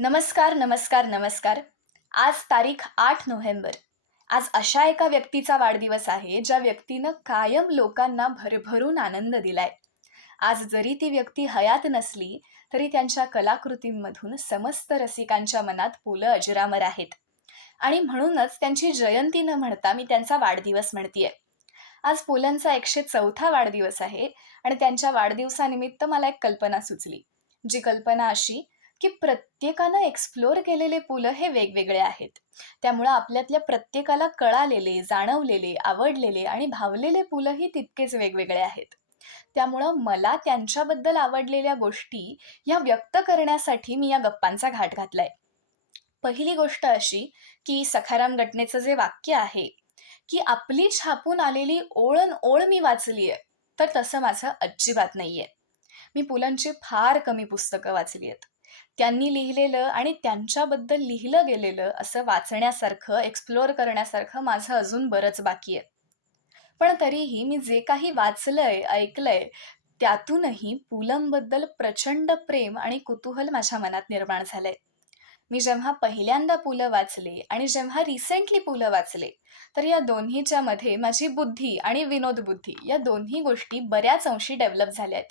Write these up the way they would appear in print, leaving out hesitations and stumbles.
नमस्कार, नमस्कार, नमस्कार. आज तारीख 8 नोव्हेंबर. आज अशा एका व्यक्तीचा वाढदिवस आहे, ज्या व्यक्तीनं कायम लोकांना भरभरून आनंद दिलाय. आज जरी ती व्यक्ती हयात नसली, तरी त्यांच्या कलाकृतींमधून समस्त रसिकांच्या मनात पु. ल. अजरामर आहेत. आणि म्हणूनच त्यांची जयंती न म्हणता मी त्यांचा वाढदिवस म्हणतीये. आज पुलंचा 104था वाढदिवस आहे आणि त्यांच्या वाढदिवसानिमित्त मला एक कल्पना सुचली. जी कल्पना अशी, की प्रत्येकानं एक्सप्लोर केलेले पुलं हे वेगवेगळे आहेत. त्यामुळं आपल्यातल्या प्रत्येकाला कळालेले, जाणवलेले, आवडलेले आणि भावलेले पुलंही तितकेच वेगवेगळे आहेत. त्यामुळं मला त्यांच्याबद्दल आवडलेल्या गोष्टी या व्यक्त करण्यासाठी मी या गप्पांचा घाट घातलाय. पहिली गोष्ट अशी, की सखाराम घटनेचं जे वाक्य आहे, की आपली छापून आलेली ओळण-ओळ मी वाचलीये, तर तसं माझं अजिबात नाहीये. मी पुलंची फार कमी पुस्तकं वाचली आहेत. त्यांनी लिहिलेलं आणि त्यांच्याबद्दल लिहिलं गेलेलं असं वाचण्यासारखं, एक्सप्लोर करण्यासारखं माझं अजून बरंच बाकी आहे. पण तरीही मी जे काही वाचलंय, ऐकलंय, त्यातूनही पुलंबद्दल प्रचंड प्रेम आणि कुतूहल माझ्या मनात निर्माण झालंय. मी जेव्हा पहिल्यांदा पुलं वाचले आणि जेव्हा रिसेंटली पुलं वाचले, तर या दोन्हीच्यामध्ये माझी बुद्धी आणि विनोदबुद्धी या दोन्ही गोष्टी बऱ्याच अंशी डेव्हलप झाल्या आहेत.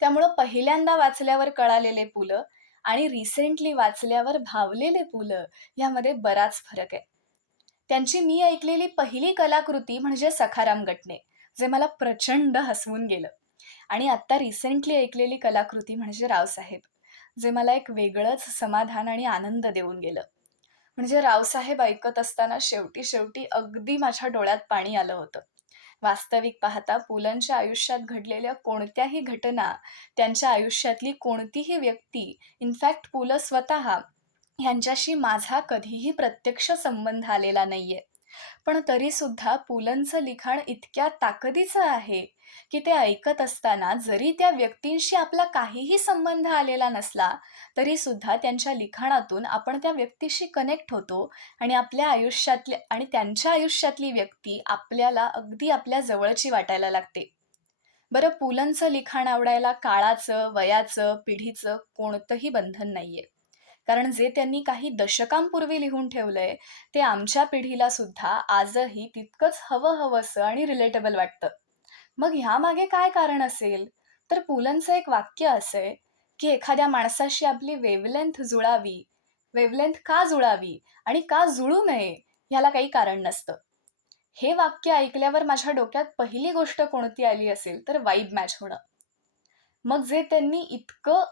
त्यामुळं पहिल्यांदा वाचल्यावर कळालेले पुलं आणि रिसेंटली वाचल्यावर भावलेले पुलं यामध्ये बराच फरक आहे. त्यांची मी ऐकलेली पहिली कलाकृती म्हणजे सखाराम घटने, जे मला प्रचंड हसवून गेलं. आणि आत्ता रिसेंटली ऐकलेली कलाकृती म्हणजे रावसाहेब, जे मला एक वेगळंच समाधान आणि आनंद देऊन गेलं. म्हणजे रावसाहेब ऐकत असताना शेवटी अगदी माझ्या डोळ्यात पाणी आलं होतं. वास्तविक पाहता पुलंच्या आयुष्यात घडलेल्या कोणत्याही घटना, त्यांच्या आयुष्यातली कोणतीही व्यक्ती, इनफॅक्ट पु. ल. स्वतः ह्यांच्याशी माझा कधीही प्रत्यक्ष संबंध आलेला नाहीये. पण तरीसुद्धा पुलंचं लिखाण इतक्या ताकदीचं आहे, की ते ऐकत असताना जरी त्या व्यक्तींशी आपला काहीही संबंध आलेला नसला, तरीसुद्धा त्यांच्या लिखाणातून आपण त्या व्यक्तीशी कनेक्ट होतो आणि आपल्या आयुष्यातल्या आणि त्यांच्या आयुष्यातली व्यक्ती आपल्याला अगदी आपल्या जवळची वाटायला लागते. बरं, पुलंचं लिखाण आवडायला काळाचं, वयाचं, पिढीचं कोणतंही बंधन नाहीये. कारण जे त्यांनी काही दशकांपूर्वी लिहून ठेवलंय, ते आमच्या पिढीला सुद्धा आजही तितकंच हवं-हवंसं आणि रिलेटेबल वाटतं. मग ह्यामागे काय कारण असेल? तर पुलंचं एक वाक्य असं आहे, की एखाद्या माणसाशी आपली वेव्हलेंथ का जुळावी आणि का जुळू नये, ह्याला काही कारण नसतं. हे वाक्य ऐकल्यावर माझ्या डोक्यात पहिली गोष्ट कोणती आली असेल, तर वाइब मॅच होणं. मग जे त्यांनी इतकं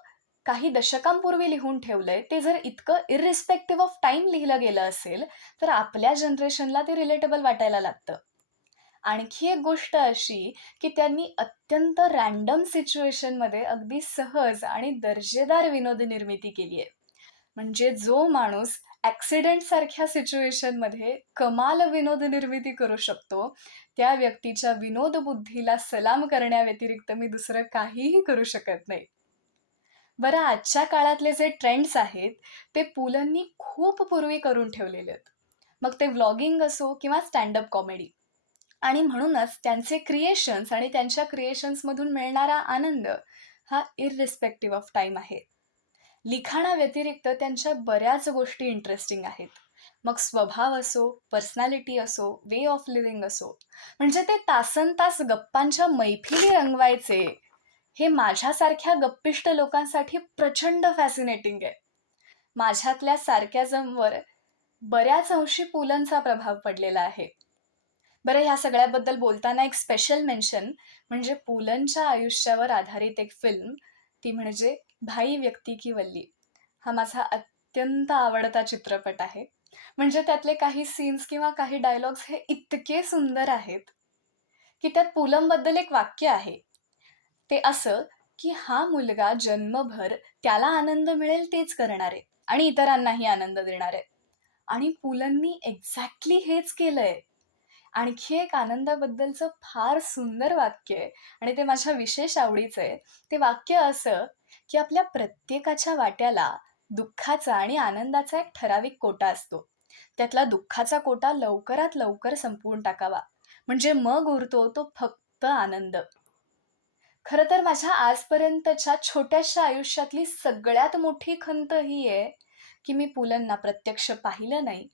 काही दशकांपूर्वी लिहून ठेवलंय, ते जर इतकं इर्रिस्पेक्टिव्ह ऑफ टाईम लिहिलं गेलं असेल, तर आपल्या जनरेशनला ते रिलेटेबल वाटायला लागतं. आणखी एक गोष्ट अशी, की त्यांनी अत्यंत रँडम सिच्युएशनमध्ये अगदी सहज आणि दर्जेदार विनोद निर्मिती केली आहे. म्हणजे जो माणूस ॲक्सिडेंटसारख्या सिच्युएशनमध्ये कमाल विनोद निर्मिती करू शकतो, त्या व्यक्तीच्या विनोदबुद्धीला सलाम करण्याव्यतिरिक्त मी दुसरं काहीही करू शकत नाही. बरं, आजच्या काळातले जे ट्रेंड्स आहेत, ते पुलंनी खूप पूर्वी करून ठेवलेले आहेत. मग ते व्लॉगिंग असो किंवा स्टँड कॉमेडी. आणि म्हणूनच त्यांचे क्रिएशन्स आणि त्यांच्या क्रिएशन्समधून मिळणारा आनंद हा इर्रिस्पेक्टिव्ह ऑफ टाईम आहे. लिखाणाव्यतिरिक्त त्यांच्या बऱ्याच गोष्टी इंटरेस्टिंग आहेत. मग स्वभाव असो, पर्सनॅलिटी असो, वे ऑफ लिव्हिंग असो, म्हणजे ते तासनतास गप्पांच्या मैफिली रंगवायचे, हे माझ्यासारख्या गप्पिष्ट लोकांसाठी प्रचंड फॅसिनेटिंग आहे. माझ्यातल्या सार्कॅझमवर बऱ्याच अंशी पुलंचा प्रभाव पडलेला आहे. बरं, ह्या सगळ्याबद्दल बोलताना एक स्पेशल मेन्शन म्हणजे पुलंच्या आयुष्यावर आधारित एक फिल्म, ती म्हणजे भाई व्यक्ती की वल्ली. हा माझा अत्यंत आवडता चित्रपट आहे. म्हणजे त्यातले काही सीन्स किंवा काही डायलॉग्स हे इतके सुंदर आहेत, की त्यात पूलमबद्दल एक वाक्य आहे. ते असं, की हा मुलगा जन्मभर त्याला आनंद मिळेल तेच करणार आहे आणि इतरांनाही आनंद देणार आहे. आणि पुलंनी एक्झॅक्टली हेच केलंय. आणखी एक आनंदाबद्दलचं फार सुंदर वाक्य आहे आणि ते माझ्या विशेष आवडीचं आहे. ते वाक्य असं, की आपल्या प्रत्येकाच्या वाट्याला दुःखाचा आणि आनंदाचा एक ठराविक कोटा असतो. त्यातला दुःखाचा कोटा लवकरात लवकर संपवून टाकावा. म्हणजे मग उरतो तो फक्त आनंद. खरं तर माझ्या आजपर्यंतच्या छोट्याशा आयुष्यातली सगळ्यात मोठी खंत ही आहे, की मी पुलंना प्रत्यक्ष पाहिलं नाही.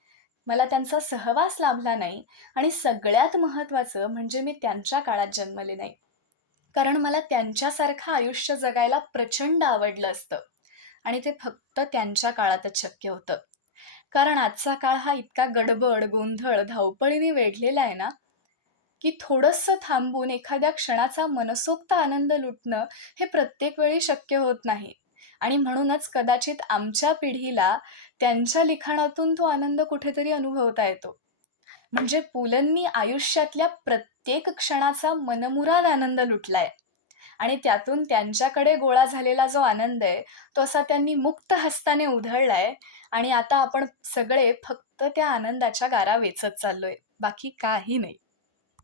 मला त्यांचा सहवास लाभला नाही आणि सगळ्यात महत्त्वाचं म्हणजे मी त्यांच्या काळात जन्मले नाही. कारण मला त्यांच्यासारखं आयुष्य जगायला प्रचंड आवडलं असतं आणि ते फक्त त्यांच्या काळातच शक्य होतं. कारण आजचा काळ हा इतका गडबड, गोंधळ, धावपळीने वेढलेला आहे ना, की थोडंसं थांबून एखाद्या क्षणाचा मनसोक्त आनंद लुटणं हे प्रत्येक वेळी शक्य होत नाही. आणि म्हणूनच कदाचित आमच्या पिढीला त्यांच्या लिखाणातून तो आनंद कुठेतरी अनुभवता येतो. म्हणजे पुलंनी आयुष्यातल्या प्रत्येक क्षणाचा मनमुराद आनंद लुटलाय आणि त्यातून त्यांच्याकडे गोळा झालेला जो आनंद आहे, तो असा त्यांनी मुक्त हस्ताने उधळलाय आणि आता आपण सगळे फक्त त्या आनंदाच्या गारा वेचत चाललोय. बाकी काही नाही.